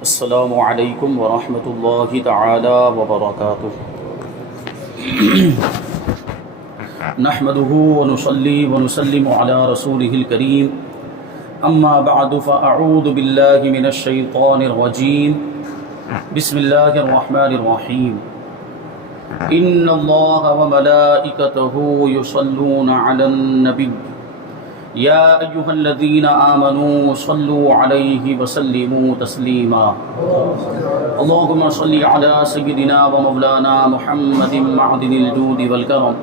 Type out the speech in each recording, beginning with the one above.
السلام علیکم ورحمۃ اللہ تعالی وبرکاتہ۔ نحمده ونصلي ونسلم على رسوله الكريم، اما بعد فاعوذ باللہ من الشیطان الرجیم، بسم اللہ الرحمن الرحیم۔ ان اللہ وملائکته یصلون علی النبی یا ایہا الذین آمنوا صلوا علیہ وسلموا تسلیما۔ اللہم صل علی سیدنا ومولانا محمد معدن الجود والکرم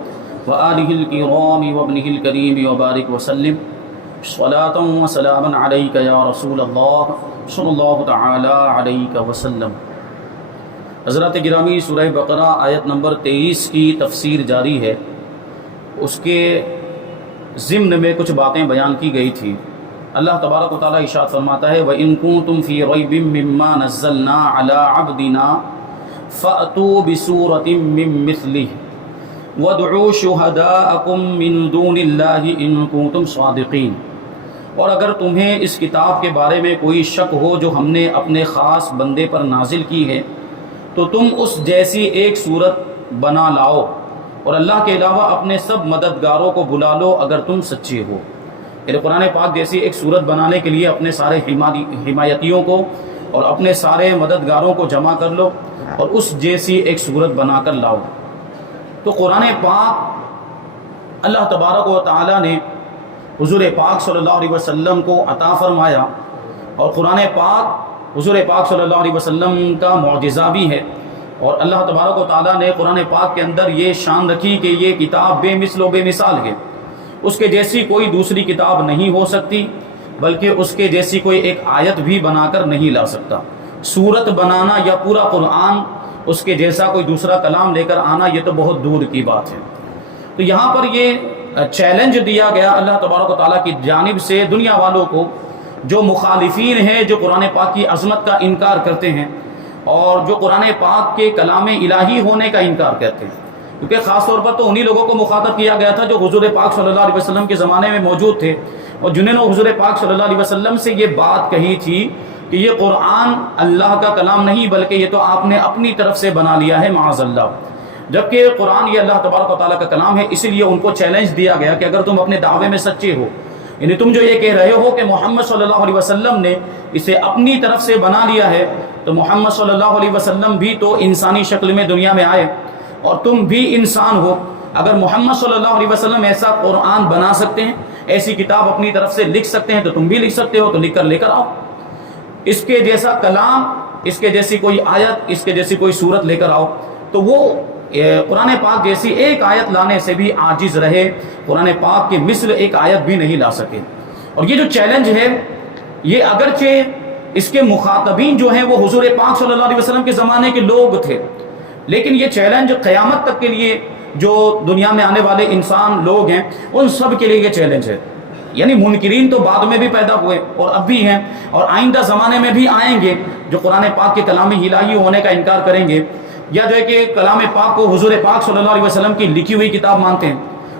وآلہ الکرام وابنہ الکریم وبارک وسلم صلاۃ وسلاما علیک یا رسول اللہ صلی اللہ تعالی علیہ وسلم۔ حضرات گرامی، سورہ بقرہ آیت نمبر 23 کی تفسیر جاری ہے۔ اس کے ضمن میں کچھ باتیں بیان کی گئی تھی۔ اللہ تبارک و تعالیٰ ارشاد فرماتا ہے وَإِن كُنتُمْ فِي رَيْبٍ مِّمَّا نَزَّلْنَا عَلَىٰ عَبْدِنَا فَأْتُوا بِسُورَةٍ مِّن مِّثْلِهِ وَادْعُوا شُهَدَاءَكُم مِّن دُونِ اللَّهِ إِن كُنتُمْ صَادِقِينَ۔ اور اگر تمہیں اس کتاب کے بارے میں کوئی شک ہو جو ہم نے اپنے خاص بندے پر نازل کی ہے تو تم اس جیسی ایک صورت بنا لاؤ، اور اللہ کے علاوہ اپنے سب مددگاروں کو بلا لو اگر تم سچے ہو۔ یعنی قرآن پاک جیسی ایک صورت بنانے کے لیے اپنے سارے حمایتیوں کو اور اپنے سارے مددگاروں کو جمع کر لو اور اس جیسی ایک صورت بنا کر لاؤ۔ تو قرآن پاک اللہ تبارک و تعالیٰ نے حضور پاک صلی اللہ علیہ وسلم کو عطا فرمایا، اور قرآن پاک حضور پاک صلی اللہ علیہ وسلم کا معجزہ بھی ہے۔ اور اللہ تبارک و تعالیٰ نے قرآن پاک کے اندر یہ شان رکھی کہ یہ کتاب بے مثل و بے مثال ہے، اس کے جیسی کوئی دوسری کتاب نہیں ہو سکتی، بلکہ اس کے جیسی کوئی ایک آیت بھی بنا کر نہیں لا سکتا۔ سورت بنانا یا پورا قرآن اس کے جیسا کوئی دوسرا کلام لے کر آنا، یہ تو بہت دور کی بات ہے۔ تو یہاں پر یہ چیلنج دیا گیا اللہ تبارک و تعالیٰ کی جانب سے دنیا والوں کو، جو مخالفین ہیں، جو قرآن پاک کی عظمت کا انکار کرتے ہیں اور جو قرآن پاک کے کلام الہی ہونے کا انکار کرتے ہیں، کیونکہ خاص طور پر تو انہی لوگوں کو مخاطب کیا گیا تھا جو حضور پاک صلی اللہ علیہ وسلم کے زمانے میں موجود تھے، اور جنہوں نے حضور پاک صلی اللہ علیہ وسلم سے یہ بات کہی تھی کہ یہ قرآن اللہ کا کلام نہیں بلکہ یہ تو آپ نے اپنی طرف سے بنا لیا ہے معاذ اللہ، جبکہ قرآن یہ اللہ تبارک و تعالیٰ کا کلام ہے۔ اسی لیے ان کو چیلنج دیا گیا کہ اگر تم اپنے دعوے میں سچے ہو، یعنی تم جو یہ کہہ رہے ہو کہ محمد صلی اللہ علیہ وسلم نے اسے اپنی طرف سے بنا لیا ہے، تو محمد صلی اللہ علیہ وسلم بھی تو انسانی شکل میں دنیا میں آئے اور تم بھی انسان ہو۔ اگر محمد صلی اللہ علیہ وسلم ایسا قرآن بنا سکتے ہیں، ایسی کتاب اپنی طرف سے لکھ سکتے ہیں، تو تم بھی لکھ سکتے ہو، تو لکھ کر لے کر آؤ۔ اس کے جیسا کلام، اس کے جیسی کوئی آیت، اس کے جیسی کوئی صورت لے کر آؤ۔ تو وہ قرآن پاک جیسی ایک آیت لانے سے بھی عاجز رہے، قرآن پاک کے مثل ایک آیت بھی نہیں لا سکے۔ اور یہ جو چیلنج ہے، یہ اگرچہ اس کے مخاطبین جو ہیں وہ حضور پاک صلی اللہ علیہ وسلم کے زمانے کے لوگ تھے، لیکن یہ چیلنج قیامت تک کے لیے جو دنیا میں آنے والے انسان لوگ ہیں ان سب کے لیے یہ چیلنج ہے۔ یعنی منکرین تو بعد میں بھی پیدا ہوئے اور اب بھی ہیں، اور آئندہ زمانے میں بھی آئیں گے جو قرآن پاک کے کلام الہی ہونے کا انکار کریں گے، یا جو ہے کہ کلام پاک کو حضور پاک صلی اللہ علیہ وسلم کی لکھی ہوئی کتاب مانتے ہیں،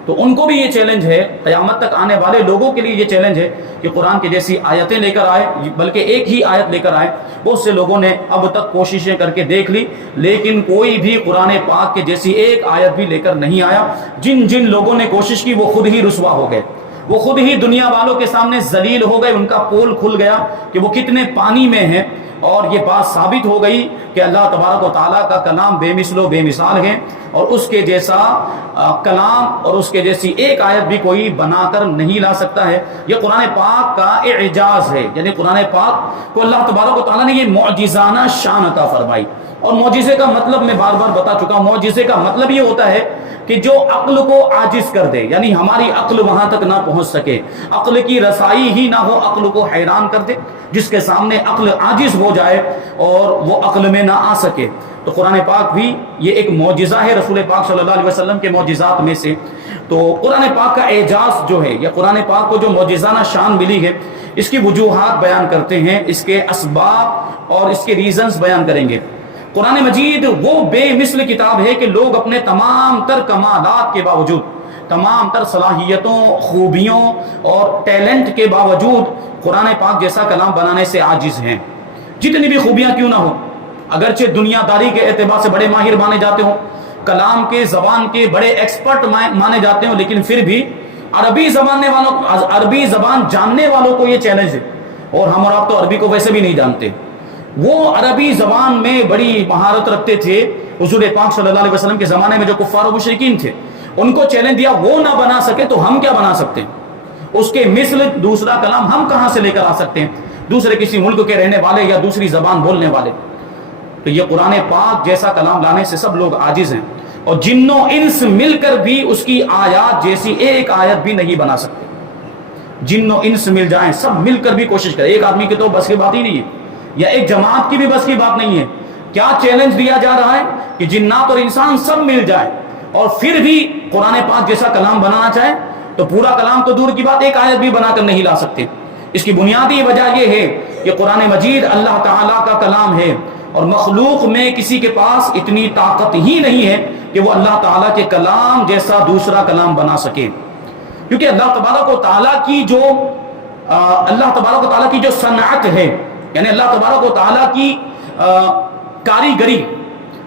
تو ان کو بھی یہ چیلنج ہے، قیامت تک آنے والے لوگوں کے لیے یہ چیلنج ہے کہ قرآن کے جیسی آیتیں لے کر آئے، بلکہ ایک ہی آیت لے کر آئے۔ بہت سے لوگوں نے اب تک کوششیں کر کے دیکھ لی، لیکن کوئی بھی قرآن پاک کے جیسی ایک آیت بھی لے کر نہیں آیا۔ جن جن لوگوں نے کوشش کی وہ خود ہی رسوا ہو گئے، وہ خود ہی دنیا والوں کے سامنے ذلیل ہو گئے، ان کا پول کھل گیا کہ وہ کتنے پانی میں ہیں، اور یہ بات ثابت ہو گئی کہ اللہ تبارک و تعالیٰ کا کلام بے مثل و بے مثال ہے، اور اس کے جیسا کلام اور اس کے جیسی ایک آیت بھی کوئی بنا کر نہیں لا سکتا ہے۔ یہ قرآن پاک کا اعجاز ہے، یعنی قرآن پاک کو اللہ تبارک و تعالیٰ نے یہ معجزانہ شان عطا فرمائی۔ اور معجزے کا مطلب میں بار بار بتا چکا ہوں، معجزے کا مطلب یہ ہوتا ہے کہ جو عقل کو عاجز کر دے، یعنی ہماری عقل وہاں تک نہ پہنچ سکے، عقل کی رسائی ہی نہ ہو، عقل کو حیران کر دے، جس کے سامنے عقل عاجز ہو جائے اور وہ عقل میں نہ آ سکے۔ تو قرآن پاک بھی یہ ایک معجزہ ہے رسول پاک صلی اللہ علیہ وسلم کے معجزات میں سے۔ تو قرآن پاک کا اعجاز جو ہے، یا قرآن پاک کو جو معجزانہ شان ملی ہے، اس کی وجوہات بیان کرتے ہیں، اس کے اسباب اور اس کے ریزنز بیان کریں گے۔ قرآن مجید وہ بے مثل کتاب ہے کہ لوگ اپنے تمام تر کمالات کے باوجود، تمام تر صلاحیتوں، خوبیوں اور ٹیلنٹ کے باوجود قرآن پاک جیسا کلام بنانے سے عاجز ہیں۔ جتنی بھی خوبیاں کیوں نہ ہو، اگرچہ دنیا داری کے اعتبار سے بڑے ماہر مانے جاتے ہوں، کلام کے زبان کے بڑے ایکسپرٹ مانے جاتے ہوں، لیکن پھر بھی عربی زبان جاننے والوں کو یہ چیلنج ہے، اور ہم اور آپ تو عربی کو ویسے بھی نہیں جانتے، وہ عربی زبان میں بڑی مہارت رکھتے تھے۔ حضور پاک صلی اللہ علیہ وسلم کے زمانے میں جو کفار و مشرکین تھے ان کو چیلنج دیا، وہ نہ بنا سکے تو ہم کیا بنا سکتے ہیں، اس کے مثل دوسرا کلام ہم کہاں سے لے کر آ سکتے ہیں، دوسرے کسی ملک کے رہنے والے یا دوسری زبان بولنے والے۔ تو یہ قرآن پاک جیسا کلام لانے سے سب لوگ عاجز ہیں، اور جن و انس مل کر بھی اس کی آیات جیسی ایک آیت بھی نہیں بنا سکتے۔ جن و انس مل جائیں، سب مل کر بھی کوشش کریں، ایک آدمی کی تو بس کی بات ہی نہیں ہے، یا ایک جماعت کی بھی بس کی بات نہیں ہے۔ کیا چیلنج دیا جا رہا ہے کہ جنات اور انسان سب مل جائیں اور پھر بھی قرآن پاک جیسا کلام بنانا چاہے تو پورا کلام تو دور کی بات، ایک آیت بھی بنا کر نہیں لا سکتے۔ اس کی بنیادی وجہ یہ ہے کہ قرآن مجید اللہ تعالیٰ کا کلام ہے، اور مخلوق میں کسی کے پاس اتنی طاقت ہی نہیں ہے کہ وہ اللہ تعالیٰ کے کلام جیسا دوسرا کلام بنا سکے، کیونکہ اللہ تبارک و تعالیٰ کی جو صنعت ہے، یعنی اللہ تبارک و تعالیٰ کی کاریگری،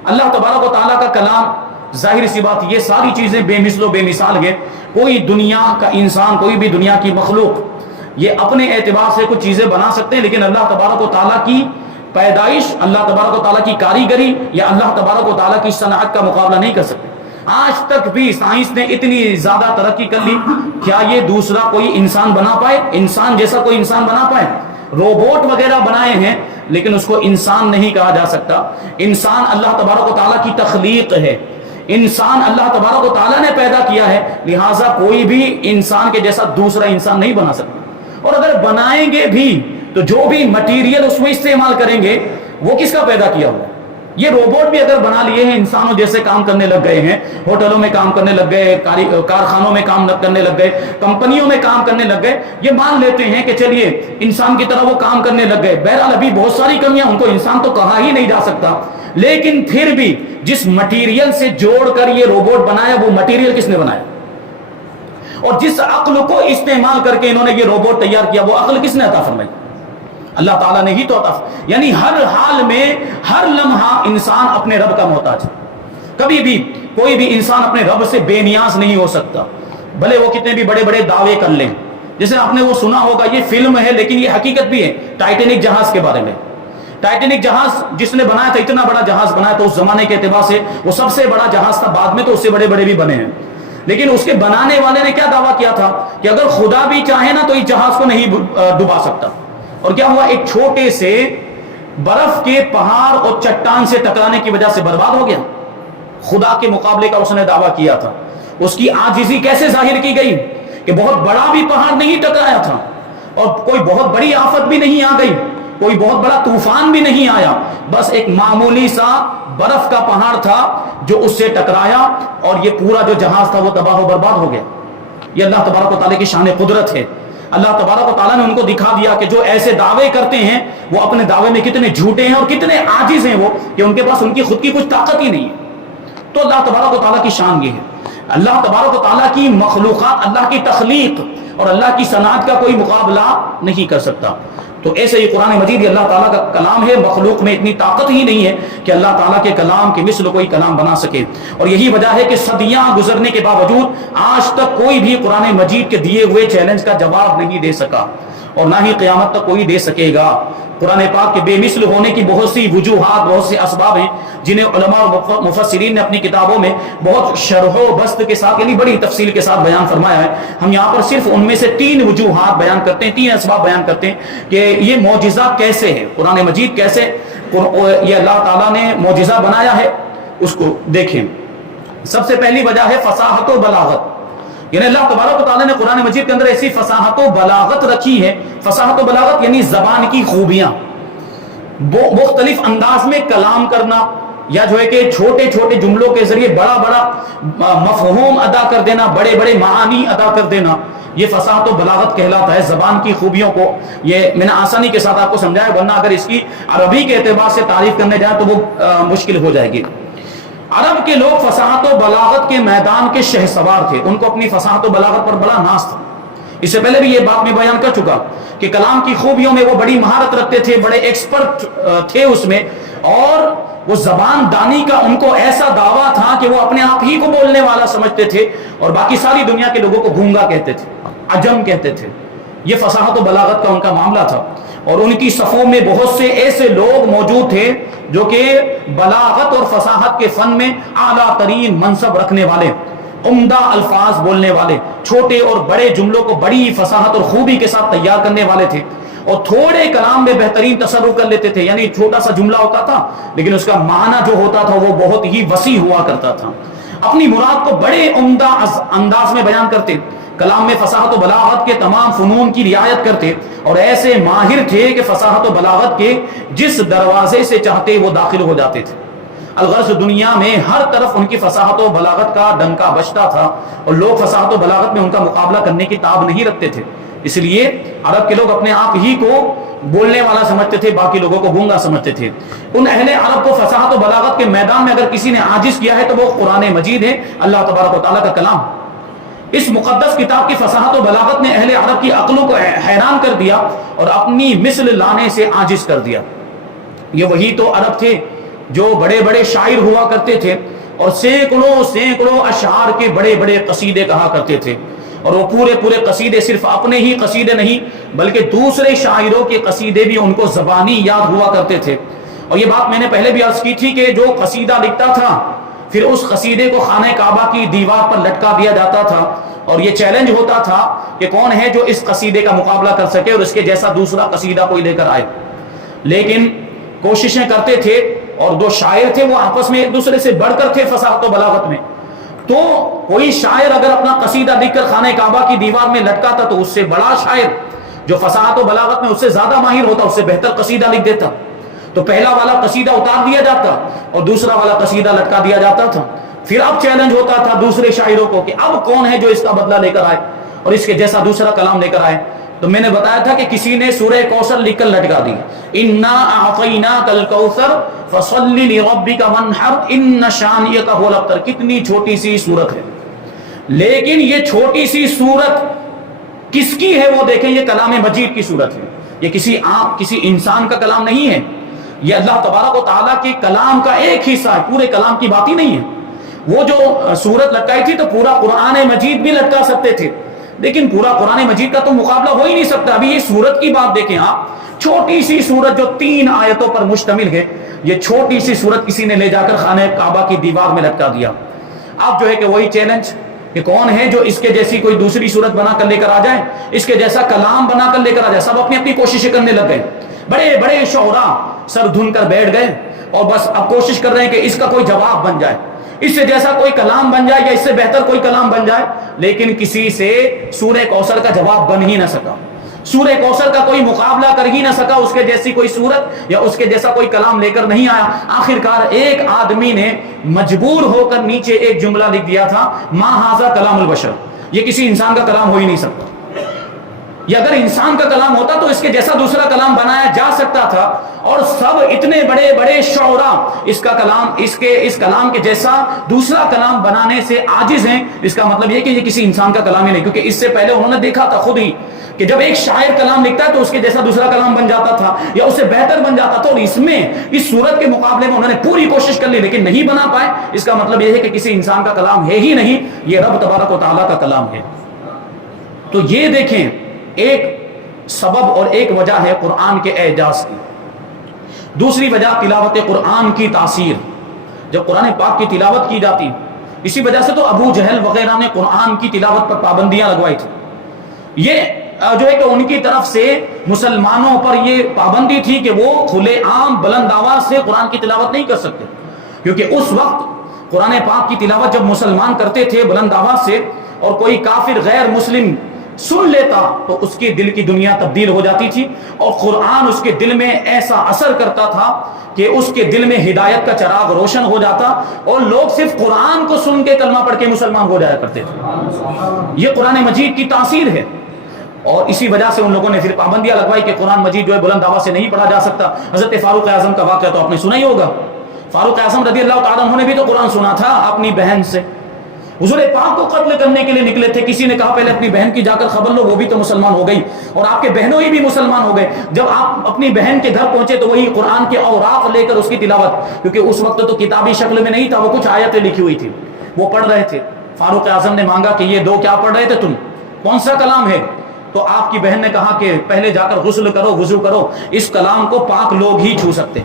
اللہ تبارک و تعالیٰ کا کلام، ظاہر سی بات یہ ساری چیزیں بے مثل و بے مثال ہیں۔ کوئی دنیا کا انسان، کوئی بھی دنیا کی مخلوق یہ اپنے اعتبار سے کچھ چیزیں بنا سکتے ہیں، لیکن اللہ تبارک و تعالیٰ کی پیدائش، اللہ تبارک و تعالیٰ کی کاریگری یا اللہ تبارک و تعالیٰ کی صنعت کا مقابلہ نہیں کر سکتے۔ آج تک بھی سائنس نے اتنی زیادہ ترقی کر لی، کیا یہ دوسرا کوئی انسان بنا پائے، انسان جیسا کوئی انسان بنا پائے؟ روبوٹ وغیرہ بنائے ہیں لیکن اس کو انسان نہیں کہا جا سکتا۔ انسان اللہ تبارک و تعالیٰ کی تخلیق ہے، انسان اللہ تبارک و تعالیٰ نے پیدا کیا ہے، لہٰذا کوئی بھی انسان کے جیسا دوسرا انسان نہیں بنا سکتا۔ اور اگر بنائیں گے بھی تو جو بھی مٹیریل اس میں استعمال کریں گے وہ کس کا پیدا کیا ہوا؟ یہ روبوٹ بھی اگر بنا لیے ہیں، انسانوں جیسے کام کرنے لگ گئے ہیں، ہوٹلوں میں کام کرنے لگ گئے، کارخانوں میں کام کرنے لگ گئے، کمپنیوں میں کام کرنے لگ گئے، یہ مان لیتے ہیں کہ چلیے انسان کی طرح وہ کام کرنے لگ گئے۔ بہرحال ابھی بہت ساری کمیاں، ان کو انسان تو کہا ہی نہیں جا سکتا، لیکن پھر بھی جس مٹیریل سے جوڑ کر یہ روبوٹ بنایا وہ مٹیریل کس نے بنایا؟ اور جس عقل کو استعمال کر کے انہوں نے یہ روبوٹ تیار کیا وہ عقل کس نے عطا فرمائی؟ اللہ تعالیٰ نے ہی تو عطا فرمائی۔ یعنی ہر حال میں، ہر لمحہ انسان اپنے رب کا محتاج ہے۔ کبھی بھی کوئی بھی انسان اپنے رب سے بے نیاز نہیں ہو سکتا، بھلے وہ کتنے بھی بڑے بڑے دعوے کر لیں۔ جیسے آپ نے وہ سنا ہوگا، یہ فلم ہے لیکن یہ حقیقت بھی ہے، ٹائٹینک جہاز کے بارے میں۔ ٹائٹینک جہاز جس نے بنایا تھا، اتنا بڑا جہاز بنایا تھا اس زمانے کے اعتبار سے، وہ سب سے بڑا جہاز تھا، بعد میں تو اس سے بڑے بڑے بھی بنے ہیں، لیکن اس کے بنانے والے نے کیا دعویٰ کیا تھا کہ اگر خدا بھی چاہے نا تو اس جہاز کو نہیں ڈبا سکتا۔ اور کیا ہوا؟ ایک چھوٹے سے برف کے پہاڑ اور چٹان سے ٹکرانے کی وجہ سے برباد ہو گیا۔ خدا کے مقابلے کا اس نے دعویٰ کیا تھا۔ اس کی عاجزی کیسے ظاہر کی گئی کہ بہت بڑا بھی پہاڑ نہیں ٹکرایا تھا، اور کوئی بہت بڑی آفت بھی نہیں آ گئی، کوئی بہت بڑا طوفان بھی نہیں آیا، بس ایک معمولی سا برف کا پہاڑ تھا جو اس سے ٹکرایا، اور یہ پورا جو جہاز تھا وہ تباہ و برباد ہو گیا۔ یہ اللہ تبارک و تعالیٰ کی شان قدرت ہے۔ اللہ تبارک و تعالیٰ نے ان کو دکھا دیا کہ جو ایسے دعوے کرتے ہیں وہ اپنے دعوے میں کتنے جھوٹے ہیں اور کتنے عاجز ہیں، وہ کہ ان کے پاس ان کی خود کی کچھ طاقت ہی نہیں ہے۔ تو اللہ تبارک و تعالیٰ کی شان یہ ہے، اللہ تبارک و تعالیٰ کی مخلوقات، اللہ کی تخلیق اور اللہ کی صنعت کا کوئی مقابلہ نہیں کر سکتا۔ تو ایسے ہی قرآن مجید یہ اللہ تعالیٰ کا کلام ہے، مخلوق میں اتنی طاقت ہی نہیں ہے کہ اللہ تعالیٰ کے کلام کے مثل کوئی کلام بنا سکے۔ اور یہی وجہ ہے کہ صدیاں گزرنے کے باوجود آج تک کوئی بھی قرآن مجید کے دیے ہوئے چیلنج کا جواب نہیں دے سکا، اور نہ ہی قیامت تک کوئی دے سکے گا۔ قرآن پاک کے بے مثل ہونے کی بہت سی وجوہات، بہت سے اسباب ہیں جنہیں علماء اور مفسرین نے اپنی کتابوں میں بہت شرح و بسط کے ساتھ، یعنی بڑی تفصیل کے ساتھ بیان فرمایا ہے۔ ہم یہاں پر صرف ان میں سے 3 وجوہات بیان کرتے ہیں، 3 اسباب بیان کرتے ہیں کہ یہ معجزہ کیسے ہے، قرآن مجید کیسے یہ اللہ تعالیٰ نے معجزہ بنایا ہے، اس کو دیکھیں۔ سب سے پہلی وجہ ہے فصاحت و بلاغت، یعنی اللہ تبارک و تعالیٰ نے قرآن مجید کے اندر ایسی فصاحت و بلاغت رکھی ہے۔ فصاحت و بلاغت یعنی زبان کی خوبیاں، مختلف انداز میں کلام کرنا، یا جو ہے کہ چھوٹے چھوٹے جملوں کے ذریعے بڑا بڑا مفہوم ادا کر دینا، بڑے بڑے معانی ادا کر دینا، یہ فصاحت و بلاغت کہلاتا ہے۔ زبان کی خوبیوں کو یہ میں نے آسانی کے ساتھ آپ کو سمجھایا، ورنہ اگر اس کی عربی کے اعتبار سے تعریف کرنے جائیں تو وہ مشکل ہو جائے گی۔ عرب کے لوگ فصاحت و بلاغت کے میدان کے شہسوار تھے، ان کو اپنی فصاحت و بلاغت پر بڑا ناز تھا۔ اس سے پہلے بھی یہ بات میں بیان کر چکا کہ کلام کی خوبیوں میں وہ بڑی مہارت رکھتے تھے، بڑے ایکسپرٹ تھے اس میں، اور وہ زبان دانی کا ان کو ایسا دعویٰ تھا کہ وہ اپنے آپ ہی کو بولنے والا سمجھتے تھے اور باقی ساری دنیا کے لوگوں کو گونگا کہتے تھے، عجم کہتے تھے۔ یہ فصاحت و بلاغت کا ان کا معاملہ تھا، اور ان کی صفوں میں بہت سے ایسے لوگ موجود تھے جو کہ بلاغت اور فصاحت کے فن میں اعلیٰ ترین منصب رکھنے والے، عمدہ الفاظ بولنے والے، چھوٹے اور بڑے جملوں کو بڑی فصاحت اور خوبی کے ساتھ تیار کرنے والے تھے، اور تھوڑے کلام میں بہترین تصرف کر لیتے تھے۔ یعنی چھوٹا سا جملہ ہوتا تھا لیکن اس کا معنی جو ہوتا تھا وہ بہت ہی وسیع ہوا کرتا تھا، اپنی مراد کو بڑے عمدہ انداز میں بیان کرتے، کلام میں فصاحت و بلاغت کے تمام فنون کی رعایت کرتے، اور ایسے ماہر تھے کہ فصاحت و بلاغت کے جس دروازے سے چاہتے وہ داخل ہو جاتے تھے۔ الغرض دنیا میں ہر طرف ان کی فصاحت و بلاغت کا ڈنکا بجتا تھا، اور لوگ فصاحت و بلاغت میں ان کا مقابلہ کرنے کی تاب نہیں رکھتے تھے۔ اس لیے عرب کے لوگ اپنے آپ ہی کو بولنے والا سمجھتے تھے، باقی لوگوں کو گونگا سمجھتے تھے۔ ان اہل عرب کو فصاحت و بلاغت کے میدان میں اگر کسی نے عاجز کیا ہے تو وہ قرآن مجید ہے، اللہ تبارک و تعالیٰ کا کلام۔ اس مقدس کتاب کی فصاحت و بلاغت نے اہل عرب کی عقلوں کو حیران کر دیا اور اپنی مثل لانے سے عاجز کر دیا۔ یہ وہی تو عرب تھے جو بڑے بڑے شاعر ہوا کرتے تھے اور سینکڑوں اشعار کے بڑے بڑے قصیدے کہا کرتے تھے، اور وہ پورے قصیدے صرف اپنے ہی قصیدے نہیں بلکہ دوسرے شاعروں کے قصیدے بھی ان کو زبانی یاد ہوا کرتے تھے۔ اور یہ بات میں نے پہلے بھی عرض کی تھی کہ جو قصیدہ لکھتا تھا پھر اس قصیدے کو خانہ کعبہ کی دیوار پر لٹکا دیا جاتا تھا، اور یہ چیلنج ہوتا تھا کہ کون ہے جو اس قصیدے کا مقابلہ کر سکے اور اس کے جیسا دوسرا قصیدہ کوئی لے کر آئے۔ لیکن کوششیں کرتے تھے، اور دو شاعر تھے وہ آپس میں ایک دوسرے سے بڑھ کر تھے فصاحت و بلاغت میں، تو کوئی شاعر اگر اپنا قصیدہ لکھ کر خانہ کعبہ کی دیوار میں لٹکاتا تو اس سے بڑا شاعر جو فصاحت و بلاغت میں اس سے زیادہ ماہر ہوتا، اس سے بہتر قصیدہ لکھ دیتا، تو پہلا والا قصیدہ اتار دیا جاتا اور دوسرا والا قصیدہ لٹکا دیا جاتا تھا۔ پھر اب چیلنج ہوتا تھا دوسرے شاعروں کو کہ اب کون ہے جو اس کا بدلہ لے کر آئے اور اس کے جیسا دوسرا کلام لے کر آئے۔ تو میں نے بتایا تھا کہ کسی نے سورہ کوثر لکھ کر لٹکا دی، انا اعطیناک الکوثر فصل لربک وانحر ان شانئک هو الابتر۔ کتنی چھوٹی سی سورت ہے، لیکن یہ چھوٹی سی سورت کس کی ہے وہ دیکھیں، یہ کلام مجید کی سورت ہے، یہ کسی انسان کا کلام نہیں ہے، یہ اللہ تبارک و تعالیٰ کے کلام کا ایک حصہ ہے، پورے کلام کی بات ہی نہیں ہے۔ وہ جو سورت لٹکائی تھی تو پورا قرآن مجید بھی لٹکا سکتے تھے، لیکن پورا قرآن مجید کا تو مقابلہ ہو ہی نہیں سکتا۔ ابھی یہ سورت کی بات دیکھیں آپ، چھوٹی سی سورت جو 3 آیتوں پر مشتمل ہے، یہ چھوٹی سی سورت کسی نے لے جا کر خانہ کعبہ کی دیوار میں لٹکا دیا۔ اب جو ہے کہ وہی چیلنج کہ کون ہے جو اس کے جیسی کوئی دوسری سورت بنا کر لے کر آ جائے، اس کے جیسا کلام بنا کر لے کر آ جائے۔ سب اپنی اپنی کوششیں کرنے لگ گئے، بڑے بڑے شعراء سر دھن کر بیٹھ گئے اور بس اب کوشش کر رہے ہیں کہ اس کا کوئی جواب بن جائے، اس سے جیسا کوئی کلام بن جائے یا اس سے بہتر کوئی کلام بن جائے، لیکن کسی سے سورہ کوثر کا جواب بن ہی نہ سکا، سورہ کوثر کا کوئی مقابلہ کر ہی نہ سکا، اس کے جیسی کوئی سورت یا اس کے جیسا کوئی کلام لے کر نہیں آیا۔ آخرکار ایک آدمی نے مجبور ہو کر نیچے ایک جملہ لکھ دیا تھا، ما ھذا کلام البشر، یہ کسی انسان کا کلام ہو ہی نہیں سکتا۔ یہ اگر انسان کا کلام ہوتا تو اس کے جیسا دوسرا کلام بنایا جا سکتا تھا، اور سب اتنے بڑے بڑے شعراء اس کلام کے جیسا دوسرا کلام بنانے سے عاجز ہیں۔ اس کا مطلب یہ کہ یہ کسی انسان کا کلام ہی نہیں، کیونکہ اس سے پہلے انہوں نے دیکھا تھا خود ہی کہ جب ایک شاعر کلام لکھتا ہے تو اس کے جیسا دوسرا کلام بن جاتا تھا یا اس سے بہتر بن جاتا تھا، اور اس صورت کے مقابلے میں انہوں نے پوری کوشش کر لی لیکن نہیں بنا پائے۔ اس کا مطلب یہ ہے کہ کسی انسان کا کلام ہے ہی نہیں، یہ رب تبارک و تعالیٰ کا کلام ہے۔ تو یہ دیکھیں ایک سبب اور ایک وجہ ہے قرآن کے اعجاز کی۔ دوسری وجہ تلاوت قرآن کی تاثیر، جب قرآن پاک کی تلاوت کی جاتی، اسی وجہ سے تو ابو جہل وغیرہ نے قرآن کی تلاوت پر پابندیاں لگوائی تھی۔ یہ جو ہے کہ ان کی طرف سے مسلمانوں پر یہ پابندی تھی کہ وہ کھلے عام بلند آواز سے قرآن کی تلاوت نہیں کر سکتے، کیونکہ اس وقت قرآن پاک کی تلاوت جب مسلمان کرتے تھے بلند آواز سے اور کوئی کافر غیر مسلم سن لیتا تو اس کے دل کی دنیا تبدیل ہو جاتی تھی، اور قرآن اس کے دل میں ایسا اثر کرتا تھا کہ اس کے دل میں ہدایت کا چراغ روشن ہو جاتا اور لوگ صرف قرآن کو سن کے کلمہ پڑھ کے مسلمان ہو جایا کرتے تھے۔ یہ قرآن مجید کی تاثیر ہے، اور اسی وجہ سے ان لوگوں نے پھر پابندیاں لگوائی کہ قرآن مجید جو ہے بلند آواز سے نہیں پڑھا جا سکتا۔ حضرت فاروق اعظم کا واقعہ تو آپ نے سنا ہی ہوگا، فاروق اعظم رضی اللہ تعالیٰ عنہ نے بھی تو قرآن سنا تھا اپنی بہن سے، حضور پاک کو قتل کرنے کے لیے نکلے تھے. کسی نے کہا پہلے اپنی بہن کی جا کر خبر لو, وہ بھی تو مسلمان ہو گئی, اور آپ کے بہنوں ہی بھی مسلمان ہو گئے. جب آپ اپنی بہن کے گھر پہنچے تو وہی قرآن کے اوراق لے کر اس کی تلاوت, کیونکہ اس وقت تو کتابی شکل میں نہیں تھا, وہ کچھ آیتیں لکھی ہوئی تھی, وہ پڑھ رہے تھے. فاروق اعظم نے مانگا کہ یہ دو کیا پڑھ رہے تھے تم, کون سا کلام ہے؟ تو آپ کی بہن نے کہا کہ پہلے جا کر غسل کرو, وضو کرو, اس کلام کو پاک لوگ ہی چھو سکتے,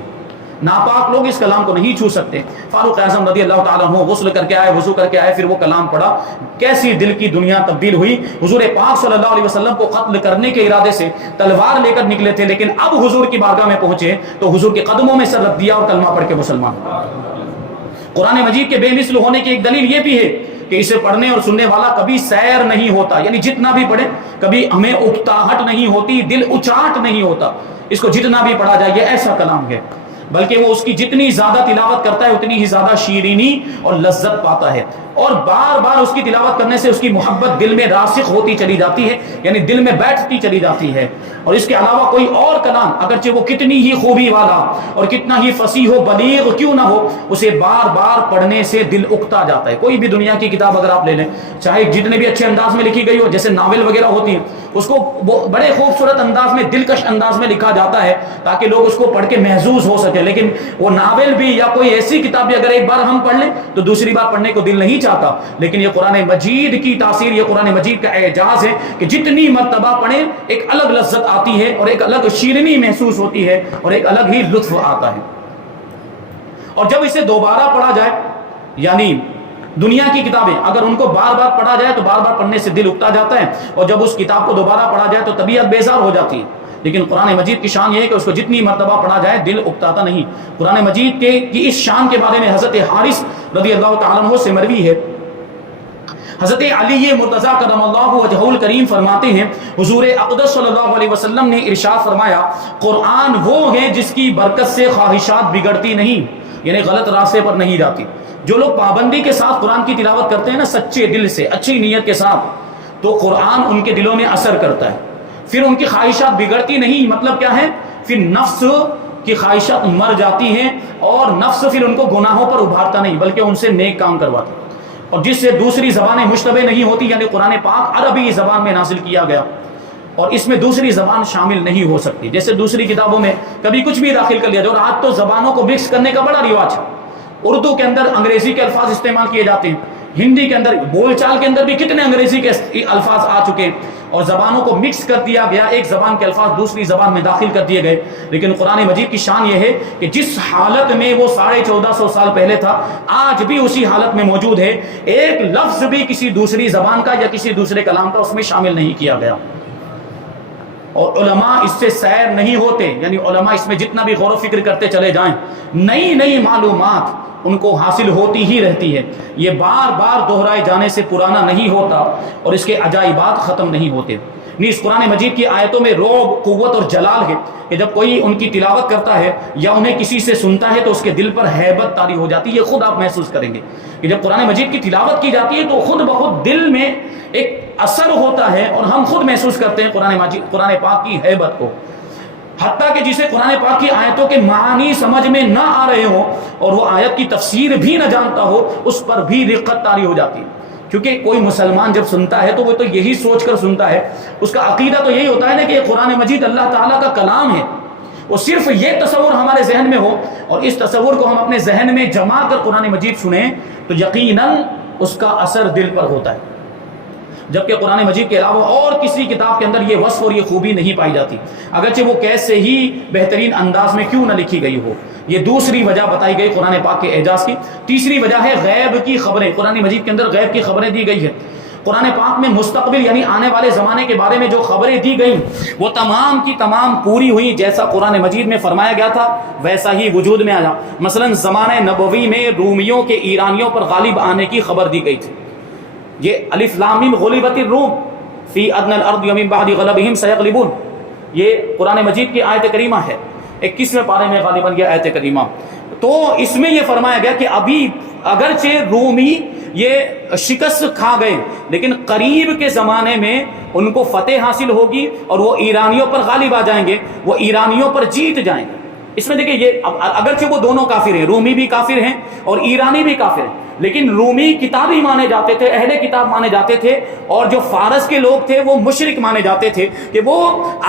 ناپاک لوگ اس کلام کو نہیں چھو سکتے. فاروق اعظم رضی اللہ تعالیٰ عنہ غسل کر کے آئے, وضو کر کے آئے, پھر وہ کلام پڑھا. کیسی دل کی دنیا تبدیل ہوئی. حضور پاک صلی اللہ علیہ وسلم کو قتل کرنے کے ارادے سے تلوار لے کر نکلے تھے, لیکن اب حضور کی بارگاہ میں پہنچے تو حضور کے قدموں میں سر رکھ دیا اور کلمہ پڑھ کے مسلمان. قرآن مجید کے بے مثل ہونے کی ایک دلیل یہ بھی ہے کہ اسے پڑھنے اور سننے والا کبھی سیر نہیں ہوتا, یعنی جتنا بھی پڑھے کبھی ہمیں اکتاہٹ نہیں ہوتی, دل اچاٹ نہیں ہوتا. اس کو جتنا بھی پڑھا جائے یہ ایسا کلام ہے, بلکہ وہ اس کی جتنی زیادہ تلاوت کرتا ہے اتنی ہی زیادہ شیرینی اور لذت پاتا ہے, اور بار بار اس کی تلاوت کرنے سے اس کی محبت دل میں راسخ ہوتی چلی جاتی ہے, یعنی دل میں بیٹھتی چلی جاتی ہے. اور اس کے علاوہ کوئی اور کلام اگرچہ وہ کتنی ہی خوبی والا اور کتنا ہی فصیح و بلیغ کیوں نہ ہو, اسے بار بار پڑھنے سے دل اکتا جاتا ہے. کوئی بھی دنیا کی کتاب اگر آپ لے لیں, چاہے جتنے بھی اچھے انداز میں لکھی گئی ہو, جیسے ناول وغیرہ ہوتی ہیں, اس کو بڑے خوبصورت انداز میں, دلکش انداز میں لکھا جاتا ہے تاکہ لوگ اس کو پڑھ کے محظوظ ہو سکے. لیکن وہ ناول بھی یا کوئی ایسی کتاب بھی اگر ایک بار ہم پڑھ لیں تو دوسری بار پڑھنے کو دل نہیں چاہتا. لیکن یہ قرآن مجید کی تاثیر, یہ قرآن مجید کا اعجاز ہے کہ جتنی مرتبہ پڑھیں ایک الگ لذت آتی ہے, اور ایک الگ شیرینی محسوس ہوتی ہے, اور ایک الگ ہی لطف آتا ہے. اور جب اسے دوبارہ پڑھا جائے, یعنی دنیا کی کتابیں اگر ان کو بار بار پڑھا جائے تو بار بار پڑھنے سے دل اکتا جاتا ہے, اور جب اس کتاب کو دوبارہ پڑھا جائے تو طبیعت بیزار ہو جاتی ہے. لیکن قرآن مجید کی شان یہ ہے کہ اس کو جتنی مرتبہ پڑھا جائے دل اکتاتا نہیں. قرآن مجید کی اس شان کے بارے میں حضرت حارث رضی اللہ تعالیٰ عنہ سے مروی ہے, حضرت علی مرتضی کرم اللہ وجہہ الکریم فرماتے ہیں, حضور اقدس صلی اللہ علیہ وسلم نے ارشاد فرمایا, قرآن وہ ہے جس کی برکت سے خواہشات بگڑتی نہیں, یعنی غلط راستے پر نہیں جاتی. جو لوگ پابندی کے ساتھ قرآن کی تلاوت کرتے ہیں نا, سچے دل سے, اچھی نیت کے ساتھ, تو قرآن ان کے دلوں میں اثر کرتا ہے, پھر ان کی خواہشات بگڑتی نہیں. مطلب کیا ہے, پھر نفس کی خواہشات مر جاتی ہیں, اور نفس پھر ان کو گناہوں پر ابھارتا نہیں بلکہ ان سے نیک کام کرواتا. اور جس سے دوسری زبانیں مشتبہ نہیں ہوتی, یعنی قرآن پاک عربی زبان میں نازل کیا گیا اور اس میں دوسری زبان شامل نہیں ہو سکتی. جیسے دوسری کتابوں میں کبھی کچھ بھی داخل کر لیا جائے, اور آج تو زبانوں کو مکس کرنے کا بڑا رواج ہے. اردو کے اندر انگریزی کے الفاظ استعمال کیے جاتے ہیں, ہندی کے اندر بول چال کے اندر بھی کتنے انگریزی کے الفاظ آ چکے, اور زبانوں کو مکس کر دیا گیا, ایک زبان کے الفاظ دوسری زبان میں داخل کر دیے گئے. لیکن قرآن مجید کی شان یہ ہے کہ جس حالت میں وہ 1450 سال پہلے تھا, آج بھی اسی حالت میں موجود ہے. ایک لفظ بھی کسی دوسری زبان کا یا کسی دوسرے کلام کا اس میں شامل نہیں کیا گیا. اور علماء اس سے سیر نہیں ہوتے, یعنی علماء اس میں جتنا بھی غور و فکر کرتے چلے جائیں, نئی نئی معلومات ان کو حاصل ہوتی ہی رہتی ہے. یہ بار بار دہرائے جانے سے پرانا نہیں ہوتا, اور اس کے عجائبات ختم نہیں ہوتے. اس قرآن مجید کی آیتوں میں رعب, قوت اور جلال ہے کہ جب کوئی ان کی تلاوت کرتا ہے یا انہیں کسی سے سنتا ہے تو اس کے دل پر ہیبت طاری ہو جاتی ہے. یہ خود آپ محسوس کریں گے کہ جب قرآن مجید کی تلاوت کی جاتی ہے تو خود بخود دل میں ایک اثر ہوتا ہے, اور ہم خود محسوس کرتے ہیں قرآن پاک کی ہیبت کو. حتیٰ کہ جسے قرآن پاک کی آیتوں کے معنی سمجھ میں نہ آ رہے ہوں اور وہ آیت کی تفسیر بھی نہ جانتا ہو, اس پر بھی رقت طاری ہو جاتی ہے. کیونکہ کوئی مسلمان جب سنتا ہے تو وہ تو یہی سوچ کر سنتا ہے, اس کا عقیدہ تو یہی ہوتا ہے نا کہ قرآن مجید اللہ تعالیٰ کا کلام ہے. وہ صرف یہ تصور ہمارے ذہن میں ہو, اور اس تصور کو ہم اپنے ذہن میں جما کر قرآن مجید سنیں تو یقیناً اس کا اثر دل پر ہوتا ہے. جبکہ قرآن مجید کے علاوہ اور کسی کتاب کے اندر یہ وصف اور یہ خوبی نہیں پائی جاتی, اگرچہ وہ کیسے ہی بہترین انداز میں کیوں نہ لکھی گئی ہو. یہ دوسری وجہ بتائی گئی قرآن پاک کے اعجاز کی. تیسری وجہ ہے غیب کی خبریں. قرآن مجید کے اندر غیب کی خبریں دی گئی ہیں. قرآن پاک میں مستقبل یعنی آنے والے زمانے کے بارے میں جو خبریں دی گئیں وہ تمام کی تمام پوری ہوئی. جیسا قرآن مجید میں فرمایا گیا تھا ویسا ہی وجود میں آیا. مثلا زمانہ نبوی میں رومیوں کے ایرانیوں پر غالب آنے کی خبر دی گئی تھی. یہ الف لام میم غلبت الروم فی ادنى الارض ومن بعد غلبهم سيغلبون, یہ قرآن مجید کی آیت کریمہ ہے. 21ویں پارے میں غالباً یہ آیت کریمہ. تو اس میں یہ فرمایا گیا کہ ابھی اگرچہ رومی یہ شکست کھا گئے, لیکن قریب کے زمانے میں ان کو فتح حاصل ہوگی اور وہ ایرانیوں پر غالب آ جائیں گے, وہ ایرانیوں پر جیت جائیں گے. اس میں دیکھیں یہ اگرچہ وہ دونوں کافر ہیں، رومی بھی کافر ہیں اور ایرانی بھی کافر ہیں، لیکن رومی کتابی مانے جاتے تھے، اہل کتاب مانے جاتے تھے، اور جو فارس کے لوگ تھے وہ مشرک مانے جاتے تھے کہ وہ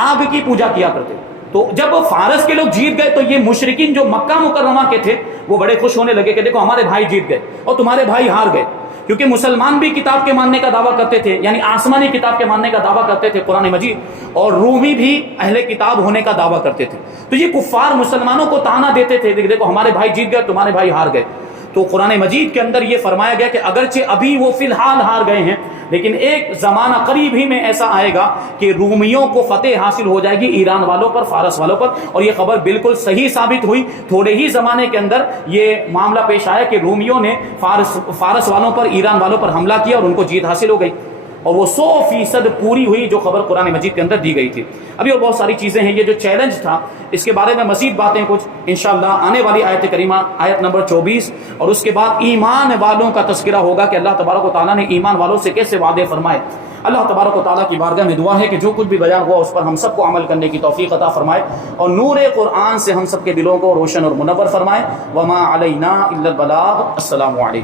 آگ کی پوجا کیا کرتے. تو جب فارس کے لوگ جیت گئے تو یہ مشرکین جو مکہ مکرمہ کے تھے وہ بڑے خوش ہونے لگے کہ دیکھو ہمارے بھائی جیت گئے اور تمہارے بھائی ہار گئے، کیونکہ مسلمان بھی کتاب کے ماننے کا دعویٰ کرتے تھے، یعنی آسمانی کتاب کے ماننے کا دعویٰ کرتے تھے قرآن مجید، اور رومی بھی اہل کتاب ہونے کا دعویٰ کرتے تھے. تو یہ کفار مسلمانوں کو طعنہ دیتے تھے کہ دیکھو ہمارے بھائی جیت گئے تمہارے بھائی ہار گئے. تو قرآن مجید کے اندر یہ فرمایا گیا کہ اگرچہ ابھی وہ فی الحال ہار گئے ہیں، لیکن ایک زمانہ قریب ہی میں ایسا آئے گا کہ رومیوں کو فتح حاصل ہو جائے گی ایران والوں پر، فارس والوں پر. اور یہ خبر بالکل صحیح ثابت ہوئی. تھوڑے ہی زمانے کے اندر یہ معاملہ پیش آیا کہ رومیوں نے فارس والوں پر، ایران والوں پر حملہ کیا اور ان کو جیت حاصل ہو گئی، اور وہ 100% پوری ہوئی جو خبر قرآن مجید کے اندر دی گئی تھی. ابھی اور بہت ساری چیزیں ہیں. یہ جو چیلنج تھا اس کے بارے میں مزید باتیں کچھ انشاءاللہ آنے والی آیت کریمہ آیت نمبر 24 اور اس کے بعد ایمان والوں کا تذکرہ ہوگا کہ اللہ تبارک و تعالیٰ نے ایمان والوں سے کیسے وعدے فرمائے. اللہ تبارک و تعالیٰ کی بارگاہ میں دعا ہے کہ جو کچھ بھی بیان ہوا اس پر ہم سب کو عمل کرنے کی توفیق عطا فرمائے اور نور قرآن سے ہم سب کے دلوں کو روشن اور منور فرمائے. وما علینا الا البلاغ. السلام علیکم.